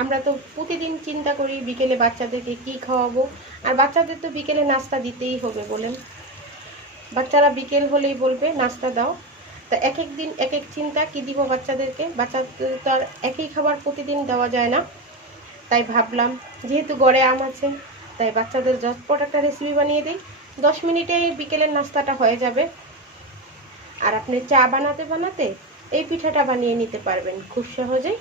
আমরা তো প্রতিদিন চিন্তা করি বিকেলে বাচ্চাদেরকে কি খাওয়াবো, আর বাচ্চাদের তো বিকেলে নাস্তা দিতেই হবে বলেন। বাচ্চারা বিকেল হলেই বলবে নাস্তা দাও। তা এক এক দিন এক এক চিন্তা, কি দিব বাচ্চাদেরকে। বাচ্চাদের তো আর একই খাবার প্রতিদিন দেওয়া যায় না। তাই ভাবলাম যেহেতু গড়ে আম আছে, তাই বাচ্চাদের ঝটপট একটা রেসিপি বানিয়ে দিই। 10 মিনিটেই বিকেলের নাস্তাটা হয়ে যাবে। আর আপনি চা বানাতে বানাতে এই পিঠাটা বানিয়ে নিতে পারবেন খুব সহজেই।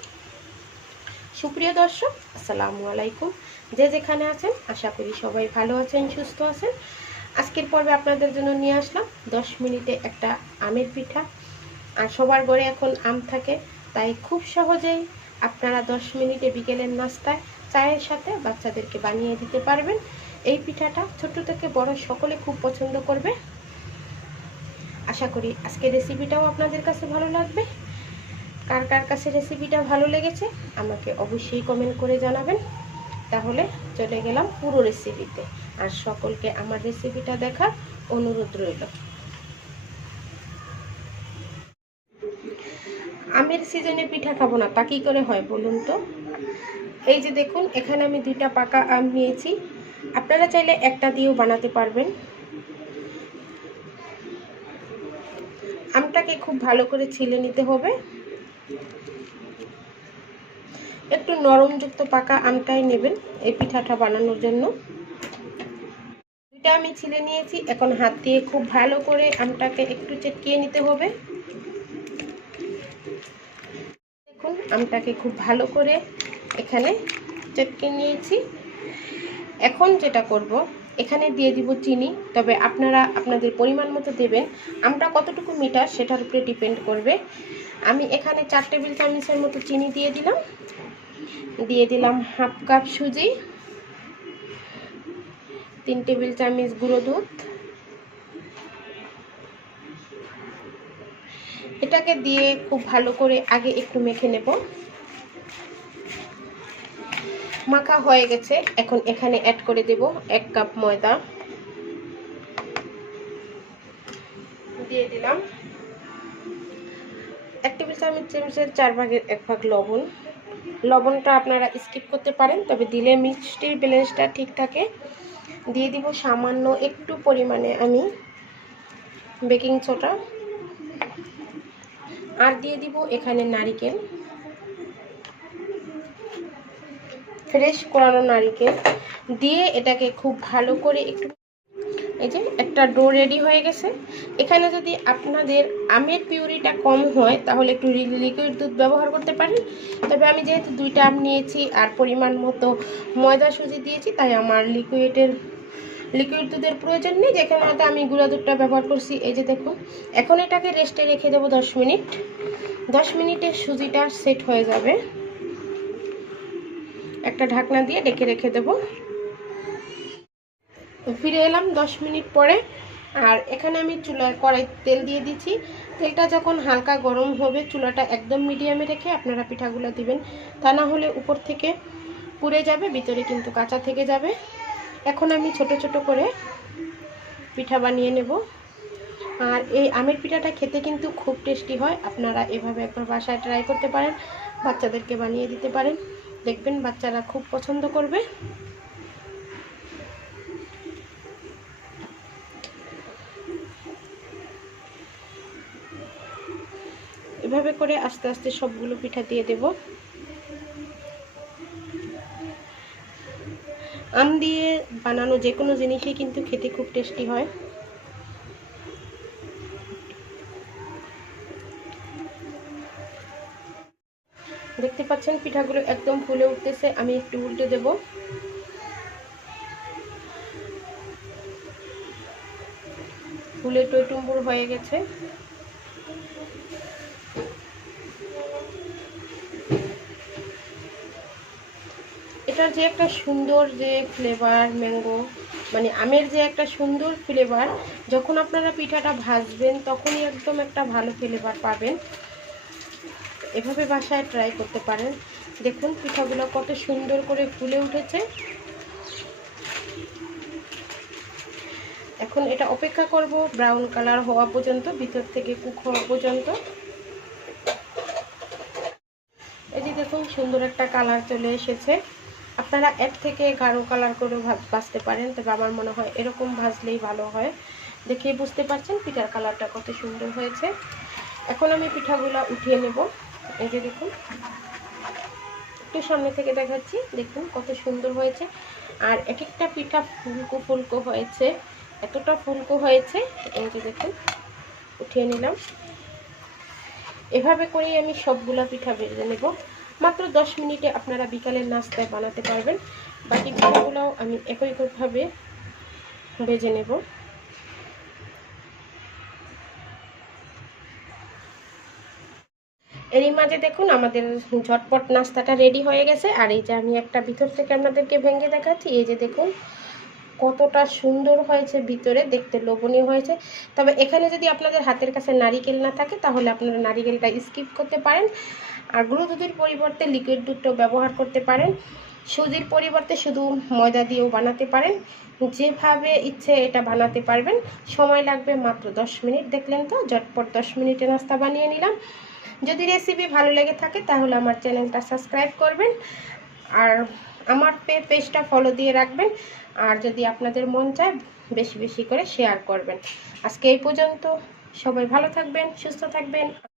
সুপ্রিয় দর্শক, আসসালামু আলাইকুম। যে যেখানে আছেন আশা করি সবাই ভালো আছেন, সুস্থ আছেন। আজকের পর্বে আপনাদের জন্য নিয়ে আসলাম 10 মিনিটে একটা আমের পিঠা। আর সবার ঘরে এখন আম থাকে, তাই খুব সহজেই আপনারা 10 মিনিটে বিকেলের নাস্তায় চায়ের সাথে বাচ্চাদেরকে বানিয়ে দিতে পারবেন। এই পিঠাটা ছোট থেকে বড় সকলে খুব পছন্দ করবে। আশা করি আজকের রেসিপিটাও আপনাদের কাছে ভালো লাগবে। কার কার কাছে রেসিপিটা ভালো লেগেছে আমাকে অবশ্যই কমেন্ট করে জানাবেন। তাহলে চলে গেলাম পুরো রেসিপিতে, আর সকলকে আমার রেসিপিটা দেখার অনুরোধ রইল। আমের সিজনে পিঠা খাবো না তা কি করে হয় বলুন তো। এই যে দেখুন, এখানে আমি 2টা পাকা আম নিয়েছি। আপনারা চাইলে একটা দিয়েও বানাতে পারবেন। আমটাকে খুব ভালো করে ছিলে নিতে হবে। একটু নরমযুক্ত পাকা আমটাই নেবেন এই পিঠাটা বানানোর জন্য। 2টা আমি ছিলে নিয়েছি। এখন হাত দিয়ে খুব ভালো করে আমটাকে একটু চেটকিয়ে নিতে হবে। দেখুন, আমটাকে খুব ভালো করে এখানে চেটকে নিয়েছি। এখন যেটা করব, এখানে দিয়ে দিব চিনি। তবে আপনারা আপনাদের পরিমাণ মতো দেবেন। আমটা কতটুকু মিঠা সেটার উপরে ডিপেন্ড করবে। আমি এখানে 4 টেবিল চামচের মতো চিনি দিয়ে দিলাম। দিয়ে দিলাম হাফ কাপ সুজি, 3 টেবিল চামচ গুঁড়ো দুধ। এটাকে দিয়ে খুব ভালো করে আগে একটু মেখে নেব। মাখা হয়ে গেছে। এখন এখানে অ্যাড করে দেব 1 কাপ ময়দা। দিয়ে দিলাম 1 টেবিল চামচের 4 ভাগের 1 ভাগ লবণ। লবণটা আপনারা স্কিপ করতে পারেন, তবে দিলে মিষ্টির ব্যালেন্সটা ঠিক থাকে। দিয়ে দিব সামান্য একটু পরিমাণে আমি বেকিং সোডা। আর দিয়ে দিব এখানে নারকেল, ফ্রেশ কোরানো নারকেল দিয়ে এটাকে খুব ভালো করে একটু, এই যে একটা ডো রেডি হয়ে গেছে। এখানে যদি আপনাদের আমের পিউরিটা কম হয় তাহলে একটু লিকুইড দুধ ব্যবহার করতে পারেন। তবে আমি যেহেতু 2টা আম নিয়েছি আর পরিমাণ মতো ময়দা সুজি দিয়েছি, তাই আমার লিকুইড দুধের প্রয়োজন নেই। যেখানে হয়তো আমি গুঁড়া দুধটা ব্যবহার করছি। এই যে দেখুন, এখন এটাকে রেস্টে রেখে দেবো 10 মিনিট। 10 মিনিটে সুজিটা সেট হয়ে যাবে। একটা ঢাকনা দিয়ে রেখে দেবো। ফিরে এলাম 10 মিনিট পরে। আর এখানে আমি চুলায় কড়াই তেল দিয়ে দিচ্ছি। তেলটা যখন হালকা গরম হবে, চুলাটা একদম মিডিয়ামে রেখে আপনারা পিঠাগুলো দিবেন। তা না হলে উপর থেকে পুড়ে যাবে, ভিতরে কিন্তু কাঁচা থেকে যাবে। এখন আমি ছোট ছোট করে পিঠা বানিয়ে নেব। আর এই আমের পিঠাটা খেতে কিন্তু খুব টেস্টি হয়। আপনারা এভাবে একবার বাসায় ট্রাই করতে পারেন, বাচ্চাদেরকে বানিয়ে দিতে পারেন। দেখবেন বাচ্চারা খুব পছন্দ করবে। এভাবে করে আস্তে আস্তে সবগুলো পিঠা দিয়ে দেব। আম দিয়ে বানানো যে কোনো জিনিসই কিন্তু খেতে খুব টেস্টি হয়। দেখতে পাচ্ছেন পিঠাগুলো একদম ফুলে উঠতেছে। আমি একটু উল্টে দেব। ফুলে টইটুম্বুর হয়ে গেছে। এটার যে একটা সুন্দর যে ফ্লেভার, ম্যাঙ্গো মানে আমের যে একটা সুন্দর ফ্লেভার, যখন আপনারা পিঠাটা ভাজবেন তখনই একদম একটা ভালো ফ্লেভার পাবেন। এভাবে বাসায় ট্রাই করতে পারেন। দেখুন পিঠাগুলো কত সুন্দর করে ফুলে উঠেছে। এখন এটা অপেক্ষা করব ব্রাউন কালার হওয়া পর্যন্ত, ভিতর থেকে কুক হওয়া পর্যন্ত। এই যে দেখুন সুন্দর একটা কালার চলে এসেছে। আপনারা এর থেকে গাঢ় কালার করে ভাজতে পারেন, তবে আমার মনে হয় এরকম ভাজলেই ভালো হয়। দেখে বুঝতে পারছেন পিঠার কালারটা কত সুন্দর হয়েছে। এখন আমি পিঠাগুলো উঠিয়ে নেব। এই যে দেখুন, একটু সামনে থেকে দেখাচ্ছি, দেখুন কত সুন্দর হয়েছে। আর এক একটা পিঠা ফুলকো ফুলকো হয়েছে, এতটা ফুলকো হয়েছে। এই যে দেখুন, উঠিয়ে নিলাম। এভাবে করেই আমি সবগুলা পিঠা ভেজে নেব। মাত্র 10 মিনিটে আপনারা বিকালের নাস্তায় বানাতে পারবেন। বাকি পিঠাগুলোও আমি একইভাবে ভেজে নেব। এরই মাঝে দেখুন আমাদের ঝটপট নাস্তাটা রেডি হয়ে গেছে। আর এই যে আমি একটা ভিতর থেকে আপনাদেরকে ভেঙে দেখাচ্ছি। এই যে দেখুন কতটা সুন্দর হয়েছে, ভিতরে দেখতে লোভনীয় হয়েছে। তবে এখানে যদি আপনাদের হাতের কাছে নারিকেল না থাকে তাহলে আপনারা নারিকেলটা স্কিপ করতে পারেন। আর গুঁড়ো দুধের পরিবর্তে লিকুইড দুধটাও ব্যবহার করতে পারেন। সুজির পরিবর্তে শুধু ময়দা দিয়েও বানাতে পারেন। যেভাবে ইচ্ছে এটা বানাতে পারবেন। সময় লাগবে মাত্র 10 মিনিট। দেখলেন তো, ঝটপট 10 মিনিটে নাস্তা বানিয়ে নিলাম। যদি রেসিপি ভালো লেগে থাকে তাহলে আমার চ্যানেলটা সাবস্ক্রাইব করবেন আর আমার পেজটা ফলো দিয়ে রাখবেন। আর যদি আপনাদের মন চায় বেশি বেশি করে শেয়ার করবেন। আজকে এই পর্যন্ত। সবাই ভালো থাকবেন, সুস্থ থাকবেন।